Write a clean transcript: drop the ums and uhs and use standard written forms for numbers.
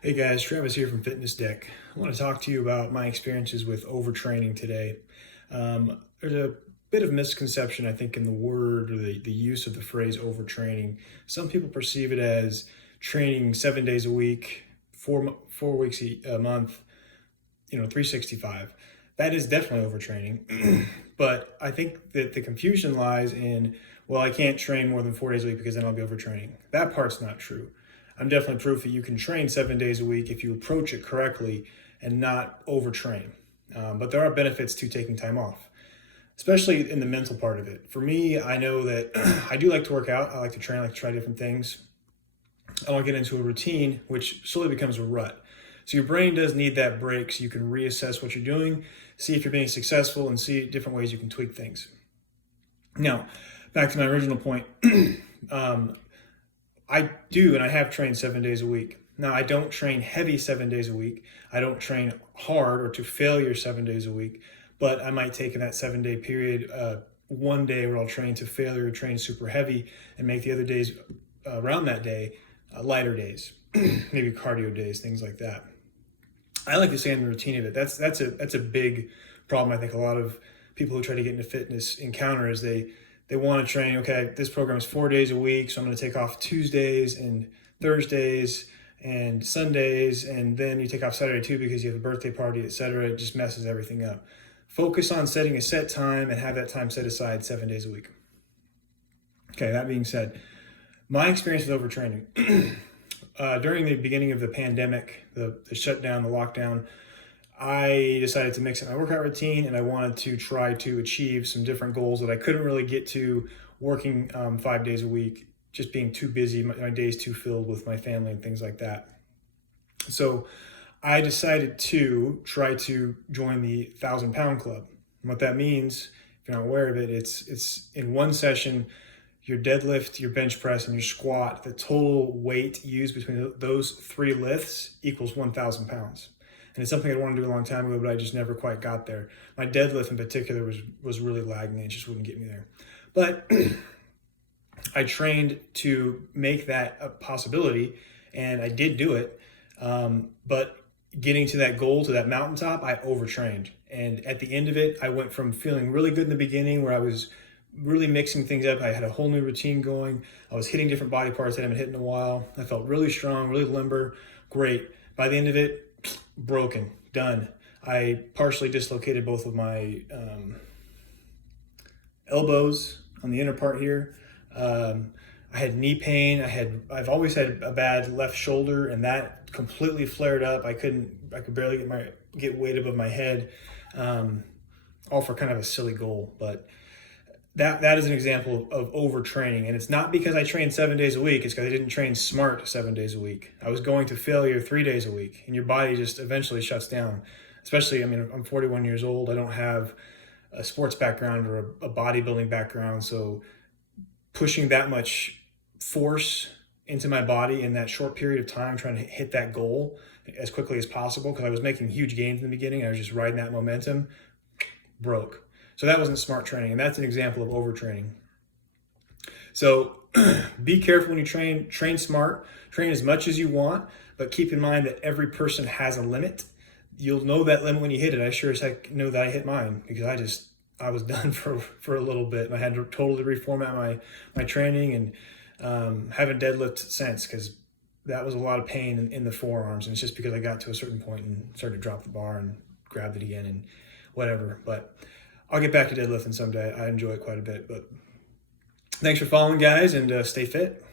Hey guys, Travis here from Fitness Deck. I want to talk to you about my experiences with overtraining today. There's a bit of misconception, I think, in the word or the use of the phrase overtraining. Some people perceive it as training 7 days a week, four weeks a month, 365. That is definitely overtraining. But I think that the confusion lies in, well, I can't train more than 4 days a week because then I'll be overtraining. That part's not true. I'm definitely proof that you can train 7 days a week if you approach it correctly and not overtrain. But there are benefits to taking time off, especially in the mental part of it. For me, I know that I do like to work out. I like to train, I like to try different things. I want to get into a routine, which slowly becomes a rut. So your brain does need that break so you can reassess what you're doing, see if you're being successful, and see different ways you can tweak things. Now, back to my original point. um, I do, and I have trained 7 days a week. Now, I don't train heavy 7 days a week. I don't train hard or to failure 7 days a week, but I might take in that 7 day period one day where I'll train to failure, train super heavy, and make the other days around that day lighter days, maybe cardio days, things like that. I like to stay in the routine of it. That's a big problem. I think a lot of people who try to get into fitness encounter is they want to train. Okay, this program is 4 days a week, so I'm going to take off Tuesdays and Thursdays and Sundays, and then you take off Saturday too because you have a birthday party, etc. It just messes everything up. Focus on setting a set time and have that time set aside 7 days a week. Okay, that being said, my experience with overtraining. During the beginning of the pandemic, the shutdown, the lockdown, I decided to mix up my workout routine and I wanted to try to achieve some different goals that I couldn't really get to working 5 days a week, just being too busy, my days too filled with my family and things like that. So I decided to try to join the 1,000 pound club. And what that means, if you're not aware of it, it's in one session, your deadlift, your bench press, and your squat, the total weight used between those three lifts equals 1,000 pounds. And it's something I wanted to do a long time ago, but I just never quite got there. My deadlift in particular was really lagging. It just wouldn't get me there. But I trained to make that a possibility, and I did do it. But getting to that goal, to that mountaintop, I overtrained. And at the end of it, I went from feeling really good in the beginning where I was really mixing things up. I had a whole new routine going. I was hitting different body parts that I haven't hit in a while. I felt really strong, really limber, great. By the end of it, broken, done. I partially dislocated both of my elbows on the inner part here. I had knee pain. I've always had a bad left shoulder, and that completely flared up. I could barely get weight above my head, all for kind of a silly goal. But that is an example of overtraining, and it's not because I trained 7 days a week. It's because I didn't train smart 7 days a week. I was going to failure 3 days a week, and your body just eventually shuts down. Especially, I mean, I'm 41 years old. I don't have a sports background or a bodybuilding background, so pushing that much force into my body in that short period of time, trying to hit that goal as quickly as possible, because I was making huge gains in the beginning. I was just riding that momentum, broke. So that wasn't smart training, and that's an example of overtraining. So be careful when you train. Train smart. Train as much as you want, but keep in mind that every person has a limit. You'll know that limit when you hit it. I sure as heck know that I hit mine because I was done for a little bit. I had to totally reformat my training and haven't deadlifted since because that was a lot of pain in the forearms, and it's just because I got to a certain point and started to drop the bar and grabbed it again and whatever. But I'll get back to deadlifting someday. I enjoy it quite a bit. But thanks for following, guys, and stay fit.